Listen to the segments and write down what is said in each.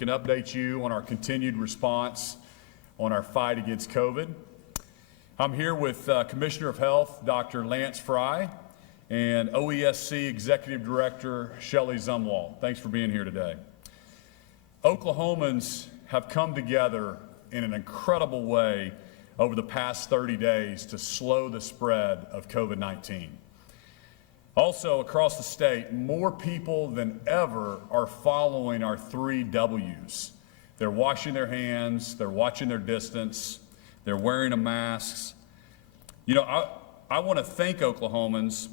can update you on our continued response on our fight against COVID. I'm here with Commissioner of Health, Dr. Lance Fry, and OESC Executive Director, Shelley Zumwalt. Thanks for being here today. Oklahomans have come together in an incredible way over the past 30 days to slow the spread of COVID-19. Also, across the state, more people than ever are following our 3 W's. They're washing their hands, they're watching their distance, they're wearing a mask. You know, I want to thank Oklahomans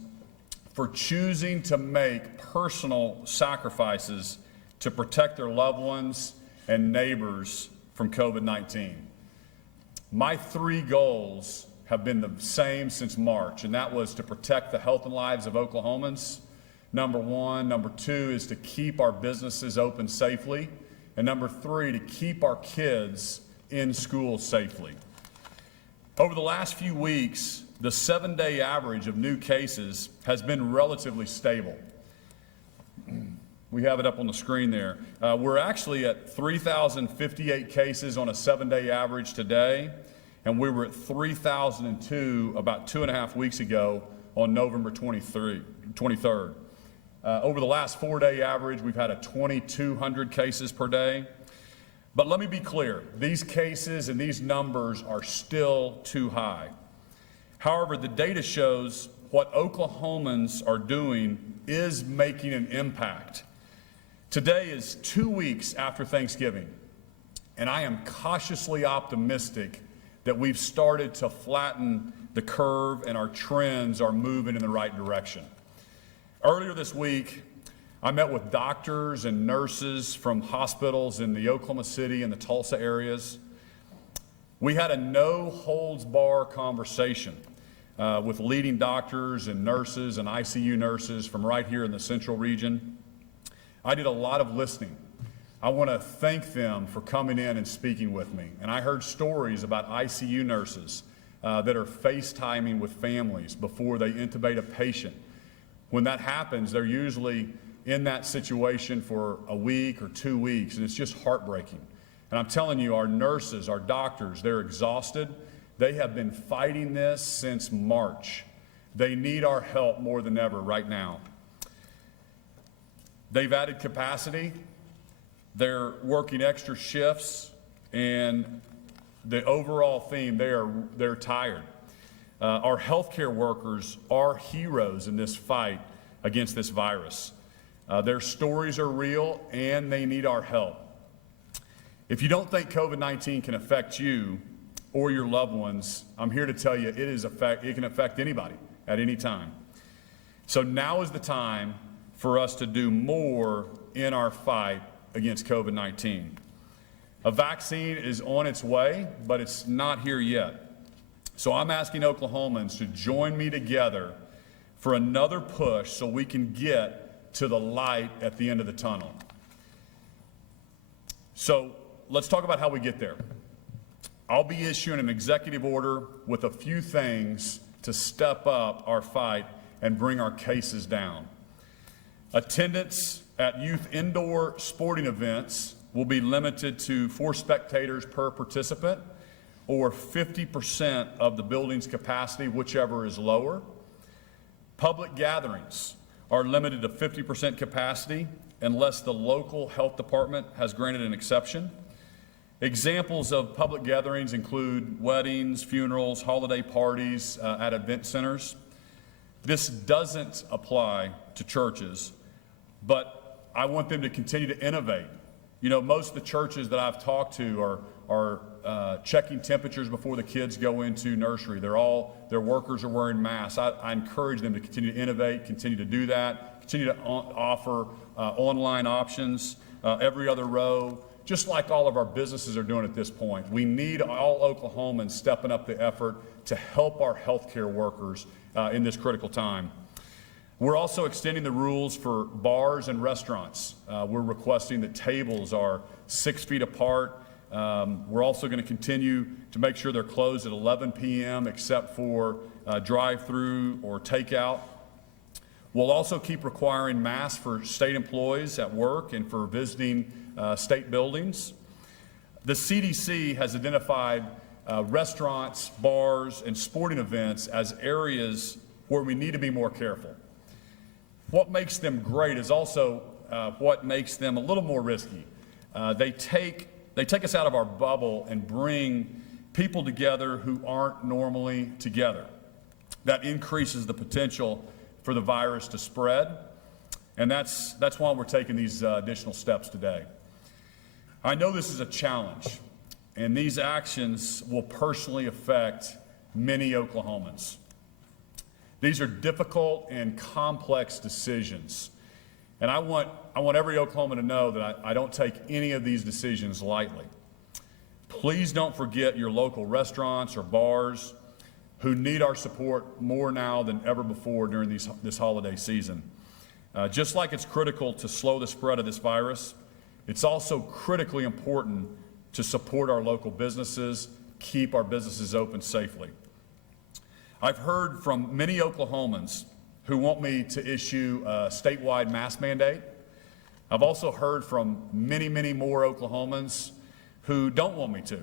for choosing to make personal sacrifices to protect their loved ones and neighbors from COVID-19. My 3 goals have been the same since March, and that was to protect the health and lives of Oklahomans, number 1. Number 2 is to keep our businesses open safely. And number 3, to keep our kids in school safely. Over the last few weeks, the 7-day average of new cases has been relatively stable. We have it up on the screen there. We're actually at 3,058 cases on a 7-day average today, and we were at 3,002 about 2.5 weeks ago on November 23rd. Over the last 4-day average, we've had a 2,200 cases per day. But let me be clear, these cases and these numbers are still too high. However, the data shows what Oklahomans are doing is making an impact. Today is 2 weeks after Thanksgiving, and I am cautiously optimistic that we've started to flatten the curve and our trends are moving in the right direction. Earlier this week, I met with doctors and nurses from hospitals in the Oklahoma City and the Tulsa areas. We had a no-holds-barred conversation with leading doctors and nurses and ICU nurses from right here in the central region. I did a lot of listening. I want to thank them for coming in and speaking with me. And I heard stories about ICU nurses that are FaceTiming with families before they intubate a patient. When that happens, they're usually in that situation for a week or 2 weeks, and it's just heartbreaking. And I'm telling you, our nurses, our doctors, they're exhausted. They have been fighting this since March. They need our help more than ever right now. They've added capacity. They're working extra shifts, and the overall theme, they're tired. Our healthcare workers are heroes in this fight against this virus. Their stories are real, and they need our help. If you don't think COVID-19 can affect you or your loved ones, I'm here to tell you it can affect anybody at any time. So now is the time for us to do more in our fight against COVID-19. A vaccine is on its way, but it's not here yet. So I'm asking Oklahomans to join me together for another push so we can get to the light at the end of the tunnel. So let's talk about how we get there. I'll be issuing an executive order with a few things to step up our fight and bring our cases down. Attendance at youth indoor sporting events will be limited to 4 spectators per participant, or 50% of the building's capacity, whichever is lower. Public gatherings are limited to 50% capacity unless the local health department has granted an exception. Examples of public gatherings include weddings, funerals, holiday parties at event centers. This doesn't apply to churches, but I want them to continue to innovate. You know, most of the churches that I've talked to are checking temperatures before the kids go into nursery. Their workers are wearing masks. I encourage them to continue to innovate, continue to do that, continue to offer online options every other row, just like all of our businesses are doing at this point. We need all Oklahomans stepping up the effort to help our healthcare workers in this critical time. We're also extending the rules for bars and restaurants. We're requesting that tables are 6 feet apart. We're also going to continue to make sure they're closed at 11 p.m. except for drive-through or takeout. We'll also keep requiring masks for state employees at work and for visiting state buildings. The CDC has identified restaurants, bars, and sporting events as areas where we need to be more careful. What makes them great is also what makes them a little more risky. They take us out of our bubble and bring people together who aren't normally together. That increases the potential for the virus to spread, and that's why we're taking these additional steps today. I know this is a challenge, and these actions will personally affect many Oklahomans. These are difficult and complex decisions, and I want every Oklahoman to know that I don't take any of these decisions lightly. Please don't forget your local restaurants or bars who need our support more now than ever before during this holiday season. Just like it's critical to slow the spread of this virus, it's also critically important to support our local businesses, keep our businesses open safely. I've heard from many Oklahomans who want me to issue a statewide mask mandate. I've also heard from many, many more Oklahomans who don't want me to.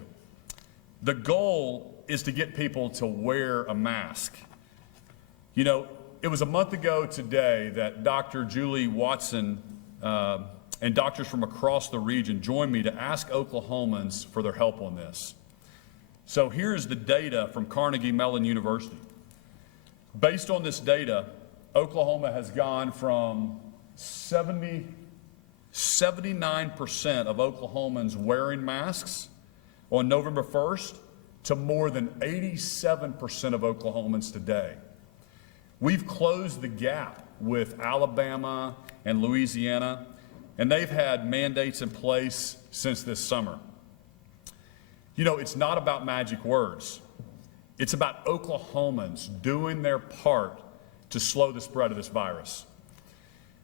The goal is to get people to wear a mask. You know, it was a month ago today that Dr. Julie Watson and doctors from across the region joined me to ask Oklahomans for their help on this. So here's the data from Carnegie Mellon University. Based on this data, Oklahoma has gone from 79% of Oklahomans wearing masks on November 1st to more than 87% of Oklahomans today. We've closed the gap with Alabama and Louisiana, and they've had mandates in place since this summer. You know, it's not about magic words. It's about Oklahomans doing their part to slow the spread of this virus.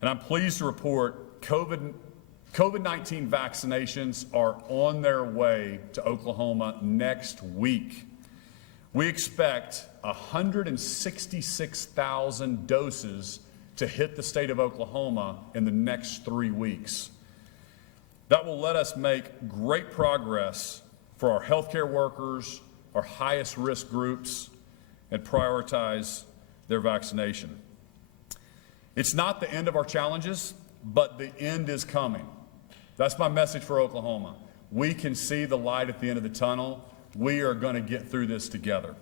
And I'm pleased to report COVID-19 vaccinations are on their way to Oklahoma next week. We expect 166,000 doses to hit the state of Oklahoma in the next 3 weeks. That will let us make great progress for our healthcare workers, our highest risk groups, and prioritize their vaccination. It's not the end of our challenges, but the end is coming. That's my message for Oklahoma. We can see the light at the end of the tunnel. We are going to get through this together.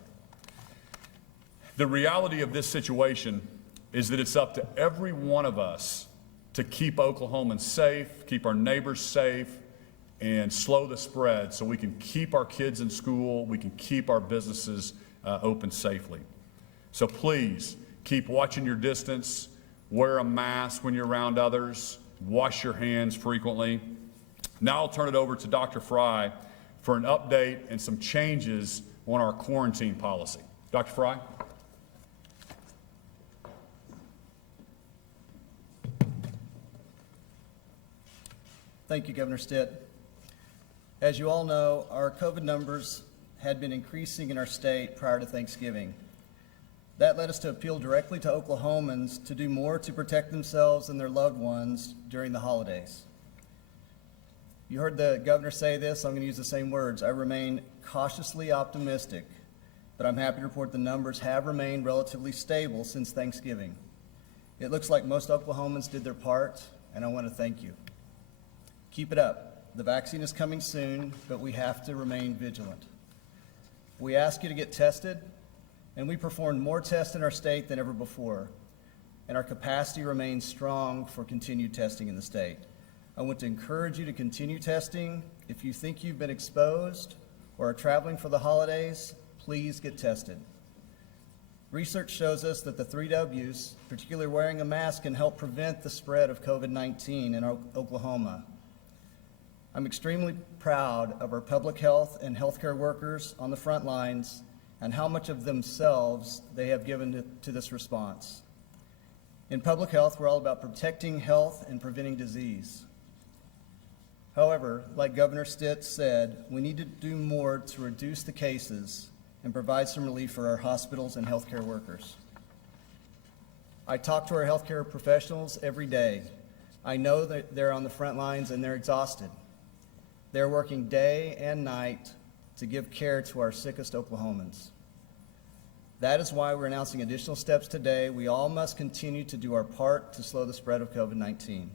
The reality of this situation is that it's up to every one of us to keep Oklahomans safe, keep our neighbors safe, and slow the spread so we can keep our kids in school, we can keep our businesses open safely. So please keep watching your distance, wear a mask when you're around others, wash your hands frequently. Now I'll turn it over to Dr. Fry for an update and some changes on our quarantine policy. Dr. Fry? Thank you, Governor Stitt. As you all know, our COVID numbers had been increasing in our state prior to Thanksgiving. That led us to appeal directly to Oklahomans to do more to protect themselves and their loved ones during the holidays. You heard the governor say this, I'm going to use the same words. I remain cautiously optimistic, but I'm happy to report the numbers have remained relatively stable since Thanksgiving. It looks like most Oklahomans did their part, and I want to thank you. Keep it up. The vaccine is coming soon, but we have to remain vigilant. We ask you to get tested, and we performed more tests in our state than ever before, and our capacity remains strong for continued testing in the state. I want to encourage you to continue testing. If you think you've been exposed or are traveling for the holidays, please get tested. Research shows us that the 3 W's, particularly wearing a mask, can help prevent the spread of COVID-19 in Oklahoma. I'm extremely proud of our public health and healthcare workers on the front lines and how much of themselves they have given to this response. In public health, we're all about protecting health and preventing disease. However, like Governor Stitt said, we need to do more to reduce the cases and provide some relief for our hospitals and healthcare workers. I talk to our healthcare professionals every day. I know that they're on the front lines and they're exhausted. They're working day and night to give care to our sickest Oklahomans. That is why we're announcing additional steps today. We all must continue to do our part to slow the spread of COVID-19.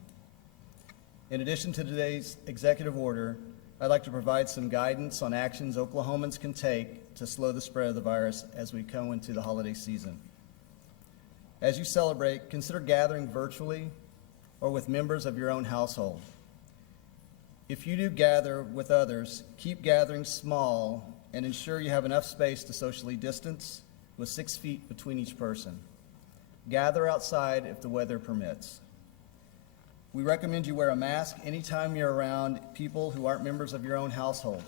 In addition to today's executive order, I'd like to provide some guidance on actions Oklahomans can take to slow the spread of the virus as we come into the holiday season. As you celebrate, consider gathering virtually or with members of your own household. If you do gather with others, keep gathering small and ensure you have enough space to socially distance with 6 feet between each person. Gather outside if the weather permits. We recommend you wear a mask anytime you're around people who aren't members of your own household,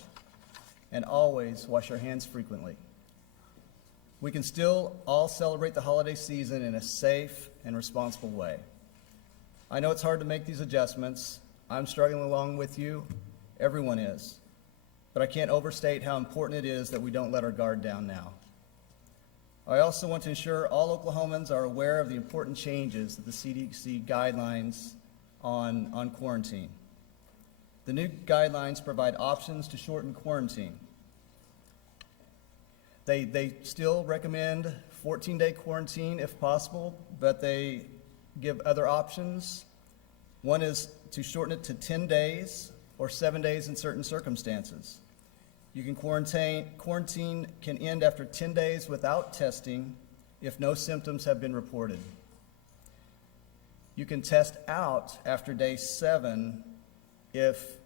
and always wash your hands frequently. We can still all celebrate the holiday season in a safe and responsible way. I know it's hard to make these adjustments. I'm struggling along with you. Everyone is. But I can't overstate how important it is that we don't let our guard down now. I also want to ensure all Oklahomans are aware of the important changes that the CDC guidelines on quarantine. The new guidelines provide options to shorten quarantine. They still recommend 14-day quarantine if possible, but they give other options. One is to shorten it to 10 days or 7 days in certain circumstances. You can quarantine can end after 10 days without testing if no symptoms have been reported. You can test out after day 7 if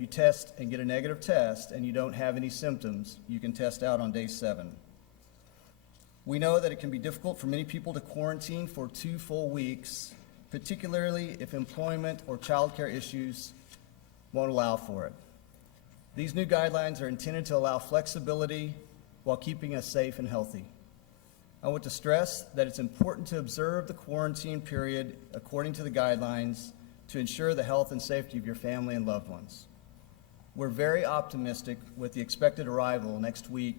you test and get a negative test and you don't have any symptoms, you can test out on day 7. We know that it can be difficult for many people to quarantine for 2 full weeks, particularly if employment or childcare issues won't allow for it. These new guidelines are intended to allow flexibility while keeping us safe and healthy. I want to stress that it's important to observe the quarantine period according to the guidelines to ensure the health and safety of your family and loved ones. We're very optimistic with the expected arrival next week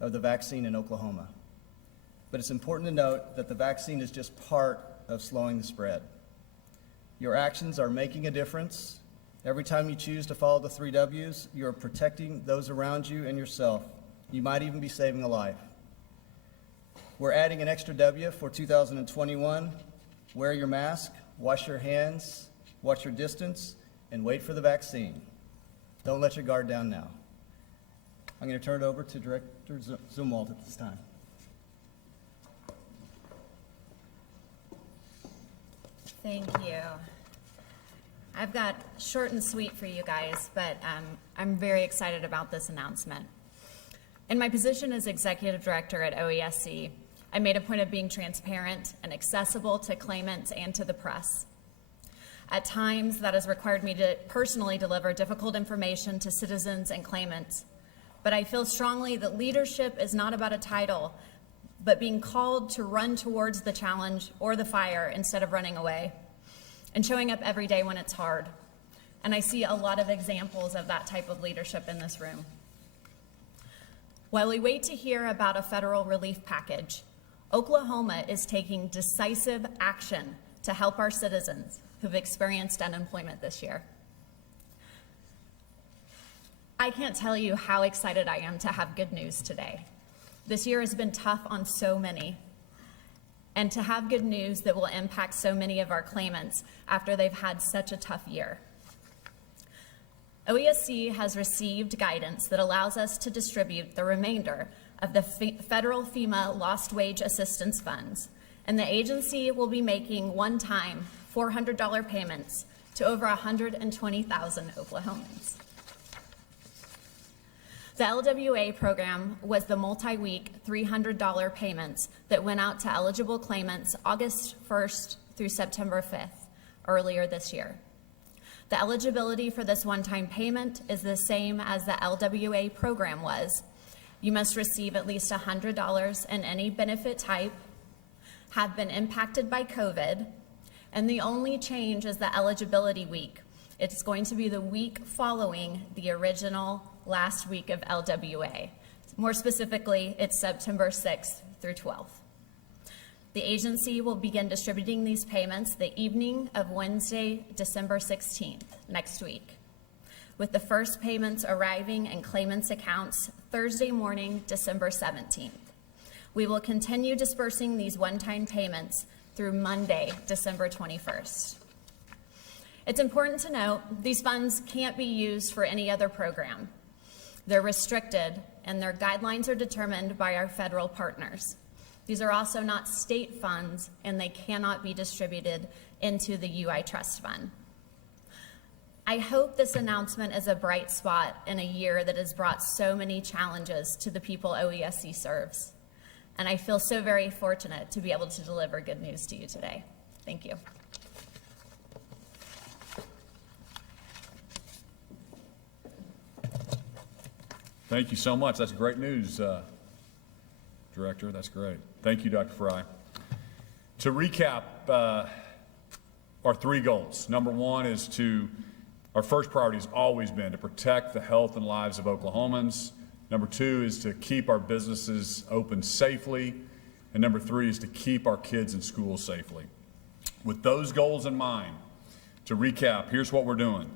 of the vaccine in Oklahoma. But it's important to note that the vaccine is just part of slowing the spread. Your actions are making a difference. Every time you choose to follow the 3 W's, you're protecting those around you and yourself. You might even be saving a life. We're adding an extra W for 2021. Wear your mask, wash your hands, watch your distance, and wait for the vaccine. Don't let your guard down now. I'm going to turn it over to Director Zumwalt at this time. Thank you. I've got short and sweet for you guys, but I'm very excited about this announcement. In my position as Executive Director at OESC, I made a point of being transparent and accessible to claimants and to the press. At times, that has required me to personally deliver difficult information to citizens and claimants, but I feel strongly that leadership is not about a title, but being called to run towards the challenge or the fire instead of running away, and showing up every day when it's hard. And I see a lot of examples of that type of leadership in this room. While we wait to hear about a federal relief package, Oklahoma is taking decisive action to help our citizens who've experienced unemployment this year. I can't tell you how excited I am to have good news today. This year has been tough on so many, and to have good news that will impact so many of our claimants after they've had such a tough year. OESC has received guidance that allows us to distribute the remainder of the federal FEMA Lost Wage Assistance Funds, and the agency will be making one-time $400 payments to over 120,000 Oklahomans. The LWA program was the multi-week $300 payments that went out to eligible claimants August 1st through September 5th, earlier this year. The eligibility for this one-time payment is the same as the LWA program was. You must receive at least $100 in any benefit type, have been impacted by COVID, and the only change is the eligibility week. It's going to be the week following the original last week of LWA. More specifically, it's September 6th through 12th. The agency will begin distributing these payments the evening of Wednesday, December 16th, next week. with the first payments arriving in claimants' accounts Thursday morning, December 17th. We will continue dispersing these one-time payments through Monday, December 21st. It's important to note these funds can't be used for any other program. They're restricted, and their guidelines are determined by our federal partners. These are also not state funds, and they cannot be distributed into the UI Trust Fund. I hope this announcement is a bright spot in a year that has brought so many challenges to the people OESC serves. And I feel so very fortunate to be able to deliver good news to you today. Thank you. Thank you so much. That's great news, Director. That's great. Thank you, Dr. Fry. To recap our three goals. Number one is our first priority has always been to protect the health and lives of Oklahomans. Number two is to keep our businesses open safely. And number three is to keep our kids in school safely. With those goals in mind, to recap, here's what we're doing.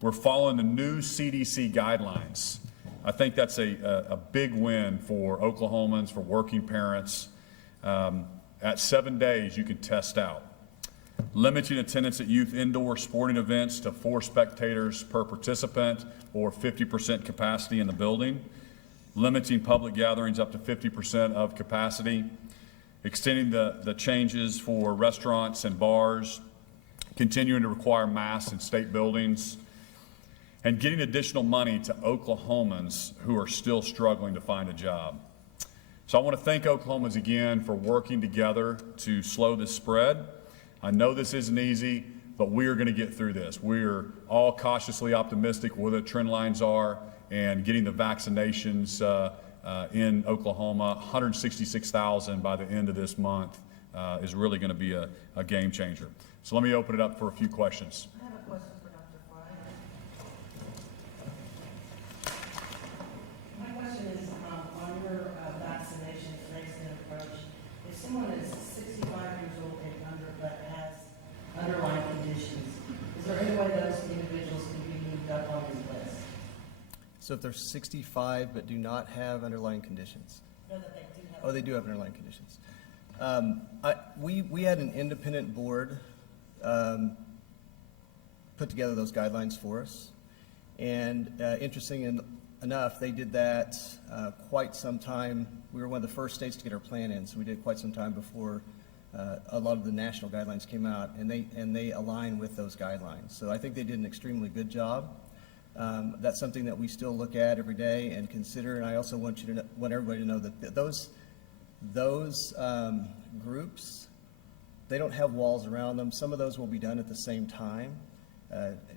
We're following the new CDC guidelines. I think that's a big win for Oklahomans, for working parents. At 7 days, you can test out. Limiting attendance at youth indoor sporting events to 4 spectators per participant or 50% capacity in the building. Limiting public gatherings up to 50% of capacity. Extending the changes for restaurants and bars. Continuing to require masks in state buildings. And getting additional money to Oklahomans who are still struggling to find a job. So I want to thank Oklahomans again for working together to slow this spread. I know this isn't easy, but we are going to get through this. We're all cautiously optimistic where the trend lines are, and getting the vaccinations in Oklahoma, 166,000 by the end of this month, is really going to be a game changer. So let me open it up for a few questions. I have a question for Dr. Fry. My question is on your vaccination phased-in approach. If someone is 65 years old and under but has underlying conditions, is there any way those individuals can be moved up on your list? So if they're 65 but do not have underlying conditions? No, that they do have. Oh, they do have underlying conditions. We had an independent board put together those guidelines for us. And interesting enough, they did that quite some time. We were one of the first states to get our plan in, so we did quite some time before a lot of the national guidelines came out, and they align with those guidelines. So I think they did an extremely good job. That's something that we still look at every day and consider. And I also want everybody to know that those groups, they don't have walls around them. Some of those will be done at the same time.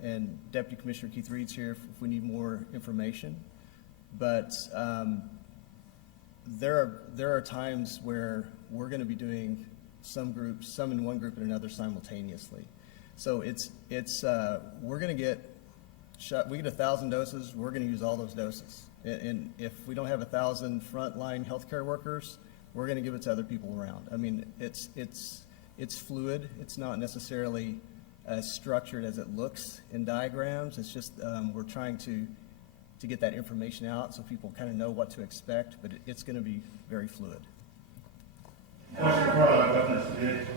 And Deputy Commissioner Keith Reed's here if we need more information. But there are times where we're going to be doing some groups, some in one group and another simultaneously. So we're going to get shot. We get 1,000 doses. We're going to use all those doses. And if we don't have 1,000 frontline healthcare workers, we're going to give it to other people around. I mean, it's fluid. It's not necessarily as structured as it looks in diagrams. It's just we're trying to get that information out so people kind of know what to expect, but it's going to be very fluid. Question for Governor Stitt.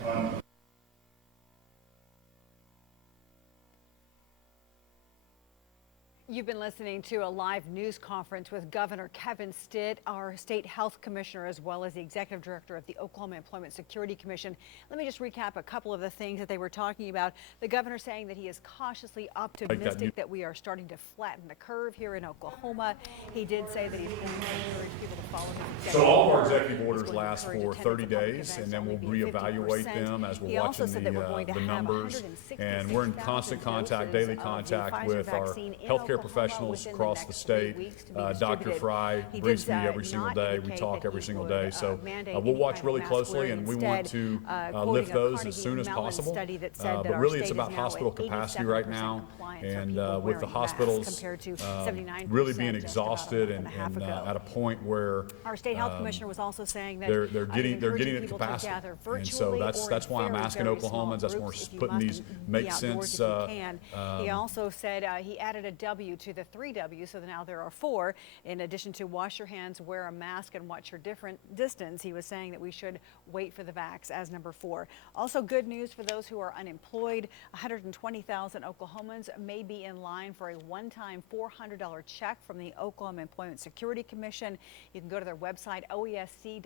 You've been listening to a live news conference with Governor Kevin Stitt, our state health commissioner, as well as the executive director of the Oklahoma Employment Security Commission. Let me just recap a couple of the things that they were talking about. The governor saying that he is cautiously optimistic that we are starting to flatten the curve here in Oklahoma. He did say that he's going to encourage people to follow his So all of our executive orders last for 30 days, and then we'll reevaluate them as we're watching the numbers. And we're in constant contact, daily contact with our healthcare professionals across the state. Dr. Fry briefs me every single day. We talk every single day. So we'll watch really closely, and we want to lift those as soon as possible. But really, it's about hospital capacity right now. compliance are And people with the wearing masks hospitals compared to 79% really being just about a exhausted month and a half ago. at a point where Our state health commissioner was also saying that they're he's getting at encouraging people capacity. to gather And so virtually that's or in why I'm very, asking very small Oklahomans, that's why we're groups if you putting must these be make outdoors sense. if you can. He also said he added a W to the 3 W's, so now there are 4. In addition to wash your hands, wear a mask, and watch your different distance, he was saying that we should wait for the vax as number 4. Also good news for those who are unemployed. 120,000 Oklahomans may be in line for a one-time $400 check from the Oklahoma Employment Security Commission. You can go to their website, oesc.ok.gov,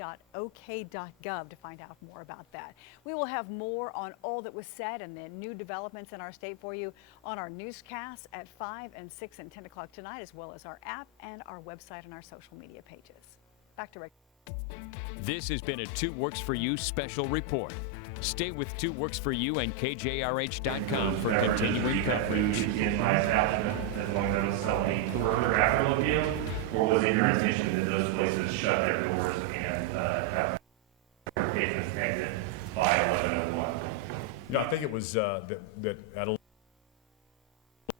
to find out more about that. We will have more on all that was said and the new developments in our state for you on our newscasts at 5 and 6 and 10 o'clock tonight, as well as our app and our website and our social media pages. Back to Rick. This has been a 2 Works For You special report. Stay with 2 Works For You and KJRH.com for continuing coverage. In my establishment, as long as I was selling further after 11 p.m., or was it your intention that those places shut their doors and have patrons exit by 11:01? I think it was that at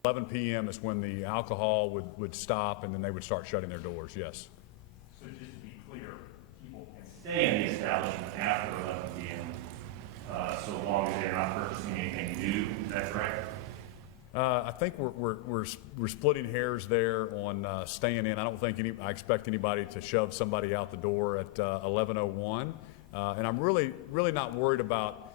11 p.m. is when the alcohol would stop, and then they would start shutting their doors, yes. So just to be clear, people can stay in the establishment after 11 p.m. So long as they're not purchasing anything new. Is that correct? I think we're splitting hairs there on staying in. I don't think I expect anybody to shove somebody out the door at 11:01, and I'm really not worried about.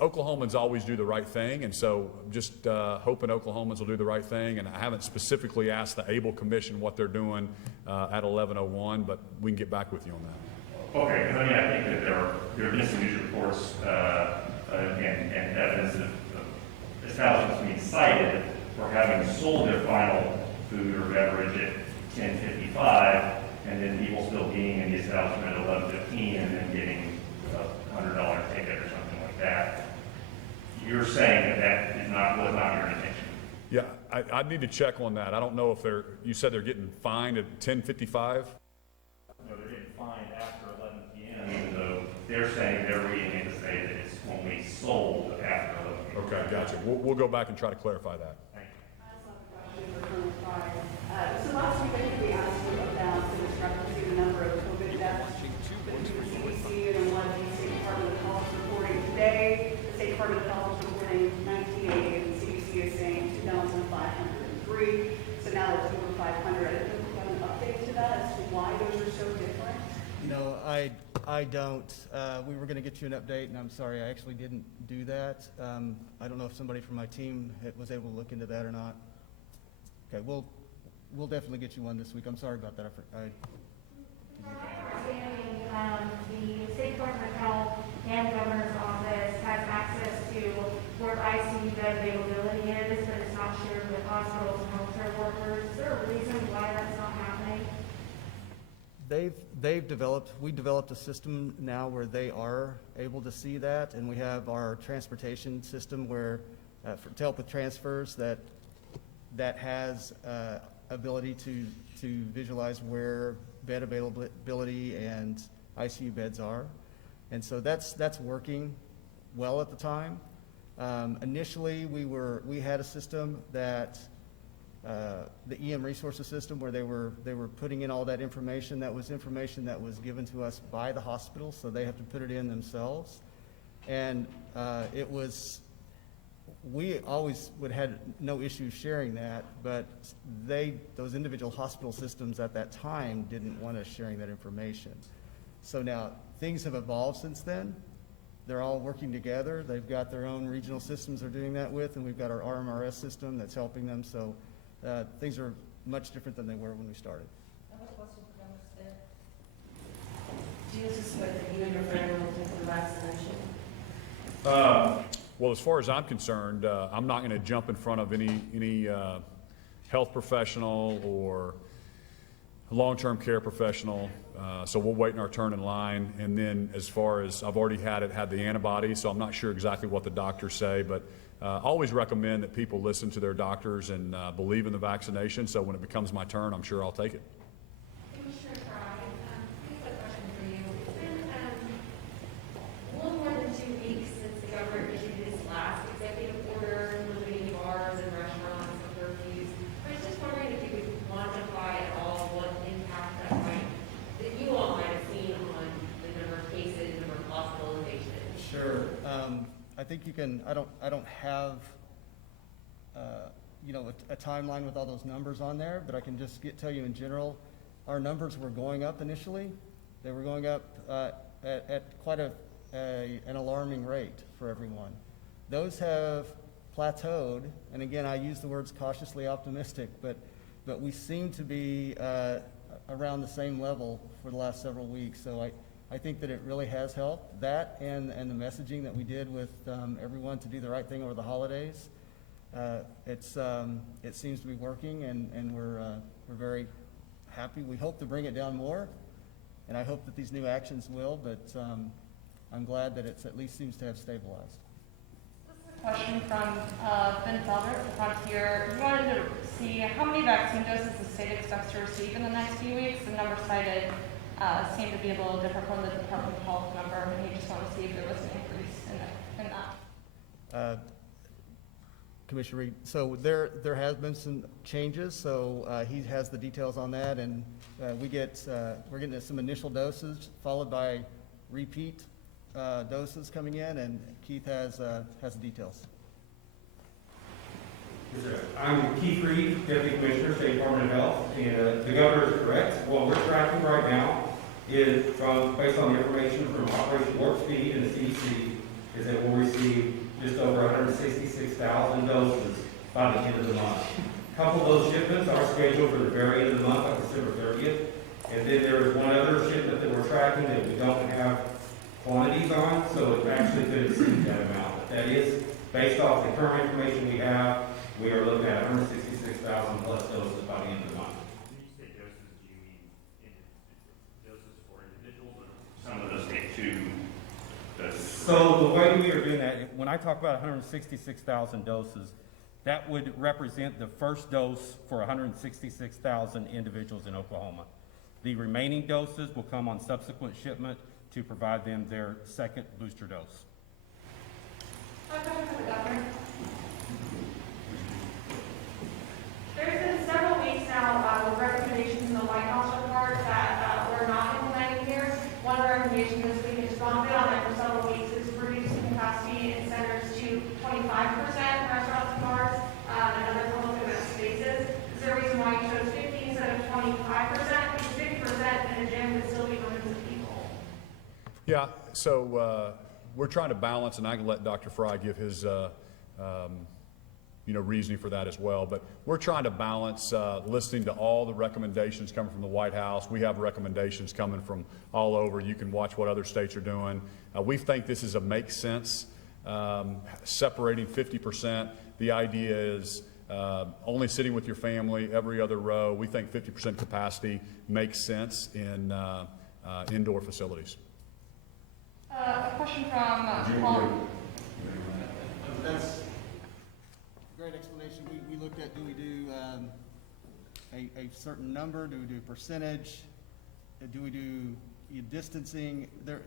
Oklahomans always do the right thing, and so just hoping Oklahomans will do the right thing. And I haven't specifically asked the ABLE Commission what they're doing at 11:01, but we can get back with you on that. Okay, because I think that there have been some news reports and evidence of establishments being cited for having sold their final food or beverage at 10:55, and then people still being in the establishment at 11:15 and then getting a $100 ticket or something like that. You're saying that was not your intention? Yeah, I'd need to check on that. I don't know if you said they're getting fined at 10:55? No, they're getting fined after 11 p.m., even though they're saying they're reading it to say that it's only sold after 11 p.m. Okay, gotcha. We'll go back and try to clarify that. Thank you. So last week, I think we asked you about the discrepancy in the number of COVID deaths between the CDC and what the State Department of Health is reporting today. The State Department of Health is reporting 1980, and the CDC is saying 2,503. So now it's over 500. I don't know if you have an update to that as to why those are so different. No, I don't. We were going to get you an update, and I'm sorry, I actually didn't do that. I don't know if somebody from my team was able to look into that or not. Okay, we'll definitely get you one this week. I'm sorry about that. The State Department of Health and the Governor's Office has access to where ICU bed availability is, but it's not shared with hospitals and healthcare workers. Is there a reason why that's not happening? We developed a system now where they are able to see that, and we have our transportation system where, to help with transfers, that has ability to visualize where bed availability and ICU beds are. And so that's working well at the time. Initially, we had a system that the EM resources system where they were putting in all that information. That was information that was given to us by the hospital, so they have to put it in themselves. And we always had no issue sharing that, but those individual hospital systems at that time didn't want us sharing that information. So now things have evolved since then. They're all working together. They've got their own regional systems they're doing that with, and we've got our RMRS system that's helping them. So things are much different than they were when we started. I have a question for Dr. Stitt. Do you suspect that you and your family will take the vaccination? Well, as far as I'm concerned, I'm not going to jump in front of any health professional or long-term care professional. So we'll wait in our turn in line. And then as far as I've already had the antibody, so I'm not sure exactly what the doctors say, but always recommend that people listen to their doctors and believe in the vaccination. So when it becomes my turn, I'm sure I'll take it. Commissioner Fry, here's a question for you. It's been a little more than 2 weeks since the governor issued his last executive order limiting bars and restaurants think you can, I don't have, you know, a timeline with all those numbers on there, but I can just tell you in general, our numbers were going up initially. They were going up at quite an alarming rate for everyone. Those have plateaued, and again, I use the words cautiously optimistic, but we seem to be around the same level for the last several weeks. So I think that it really has helped. That and the messaging that we did with everyone to do the right thing over the holidays. It seems to be working, and we're very happy. We hope to bring it down more, and I hope that these new actions will, but I'm glad that it at least seems to have stabilized. Question from Ben Felder at the Frontier. We wanted to see how many vaccine doses the state expects to receive in the next few weeks. The number cited seemed to be a little different from the Department of Health number, and we just want to see if there was an increase in that. Commissioner Reed, so there has been some changes, so he has the details on that, and we're getting some initial doses followed by repeat doses coming in, and Keith has the details. Yes, sir. I'm Keith Reed, Deputy Commissioner, State Department of Health, and the governor is correct. What we're tracking right now is based on the information from Operation Warp Speed and the CDC, is that we'll receive just over 166,000 doses by the end of the month. A couple of those shipments are scheduled for the very end of the month, like December 30th. And then there is one other shipment that we're tracking that we don't have quantities on, so it actually could exceed that amount. But that is based off the current information we have. We are looking at 166,000 plus doses by the end of the month. When you say doses, do you mean doses for individuals, or some of those take 2 doses? So the way we are doing that, when I talk about 166,000 doses, that would represent the first dose for 166,000 individuals in Oklahoma. The remaining doses will come on subsequent shipment to provide them their second booster dose. There's been several weeks now with recommendations in the White House report that we're not implementing here. One recommendation this week has gone been on it for several weeks is reducing capacity in centers to 25%, restaurants and bars, and other public event spaces. Is there a reason why you chose 50 instead of 25%? Because 50% in a gym would still be hundreds of people. Yeah, so we're trying to balance, and I can let Dr. Fry give his reasoning for that as well. But we're trying to balance listening to all the recommendations coming from the White House. We have recommendations coming from all over. You can watch what other states are doing. We think this is a make sense, separating 50%. The idea is only sitting with your family every other row. We think 50% capacity makes sense in indoor facilities. A question from Paul. That's a great explanation. We looked at, do we do a certain number? Do we do percentage? Do we do distancing? The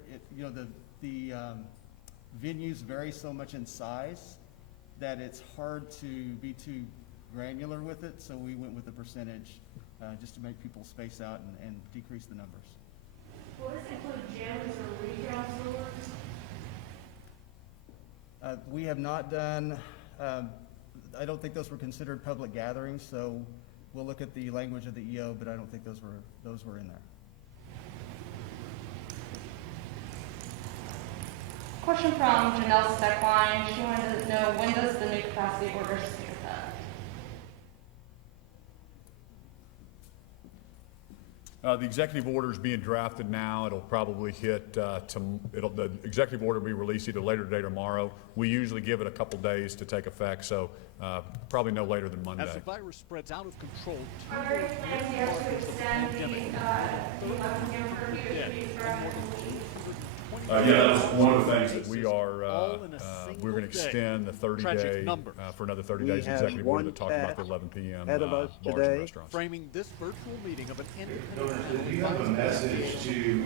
venues vary so much in size that it's hard to be too granular with it. So we went with the percentage just to make people space out and decrease the numbers. Will this include gyms or retail stores? We have not done, I don't think those were considered public gatherings, so we'll look at the language of the EO, but I don't think those were in there. Question from Janelle Steckline. She wanted to know, when does the new capacity order take effect? The executive order is being drafted now. It'll probably hit, the executive order will be released either later today or tomorrow. We usually give it a couple days to take effect, so probably no later than Monday. As the virus spreads out of control, Are there any plans here to extend the 11 p.m. curfew to be starting in a week? Yeah, that's one of the things that we are, we're going to extend the 30-day, for another 30 days, executive order that talked about the 11 p.m. bars and restaurants. framing this virtual meeting of an independent. Do you have a message to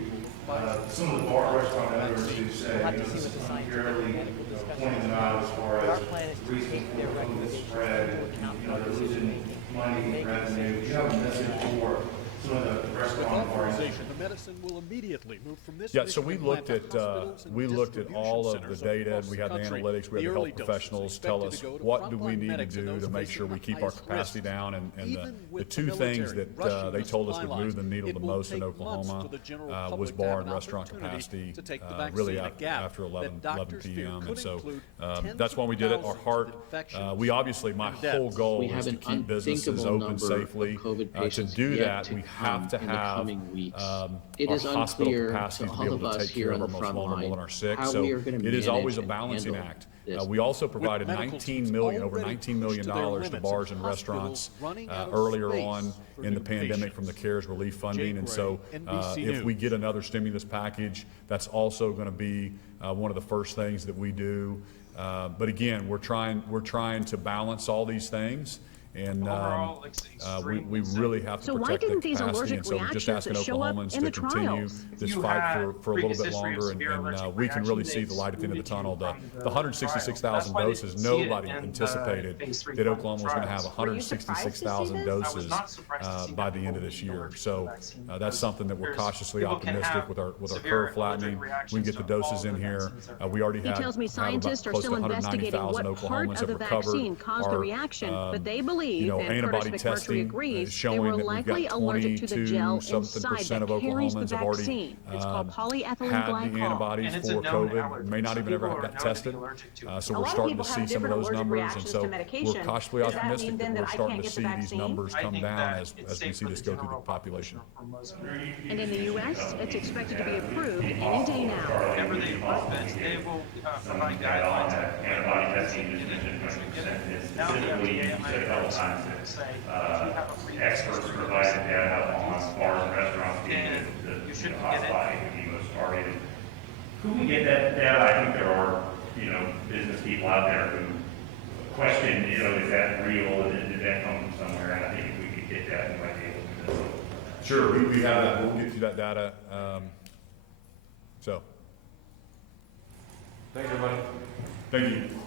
some of the bar restaurant owners who say fairly pointing them out as far as reason for COVID spread, and they're losing money, revenue? Do you have a message for some of the restaurant bars Utilization, the medicine will immediately move from this. Yeah, so we initiative looked plant at, to hospitals and we looked at distribution all of the centers data, across and we had the country. analytics, we had the early health doses professionals tell us expected to go to what do we frontline need to medics and do those to make facing sure we the keep our highest capacity risk. down, and Even the with two the things military that rushing they the told us supply would move the lines, needle it the will most in take months Oklahoma for the general was public to bar have and an restaurant opportunity capacity, to take the really vaccine, a gap after that 11 doctors fear p.m. And could so include that's why we did it. Our tens of heart, thousands of infections we obviously, my and whole deaths. goal We is have to an keep businesses unthinkable open number of safely. COVID To patients do yet that, to we have to come in the have coming weeks. It our is hospital unclear capacity to to all be of able to us take here care on of the our most front vulnerable line and our sick. how So we are going to it is always a manage and balancing handle act. this. We also provided medical $19 teams million, over already $19 million pushed to their to limits bars and and restaurants hospitals running out of earlier space on for in the new pandemic from the patients. CARES relief funding. And Jay so Gray, NBC if we News. get another stimulus package, that's also going to be one of the first things that we do. But again, we're trying to balance all these things. And we really have to protect the capacity, and so we're just asking Oklahomans to continue this fight for a little bit longer, and we can really see the light at the end of the tunnel. The 166,000 doses, nobody anticipated that Oklahoma was going to have 166,000 doses by the end of this year. So that's something that we're cautiously optimistic with our curve flattening. We can get the doses in here. We already have tells me scientists are still investigating what part of the vaccine caused the reaction, but they believe, and antibody Curtis McMurtry testing agrees, they showing were that we've likely got allergic to the gel 20-something inside % of that carries the Oklahomans have already vaccine. It's called polyethylene had the glycol. antibodies for COVID, may not even ever have got tested. So we're starting to see some of those numbers, and so we're cautiously optimistic that we're starting to see these numbers come down as we see this go through the population. And in the U.S., it's expected to be approved any day now. Whenever they approve it, they will provide guidelines. Antibody testing is specifically, you said a couple times that experts provided data on bars and restaurants being the hotspot would be most targeted. Who we get that data? I think there are, business people out there who question, is that real? Did that come from somewhere? And I think if we could get that, we might be able to do it. Sure, we have that. We'll get you that data. So. Thanks, everybody. Thank you.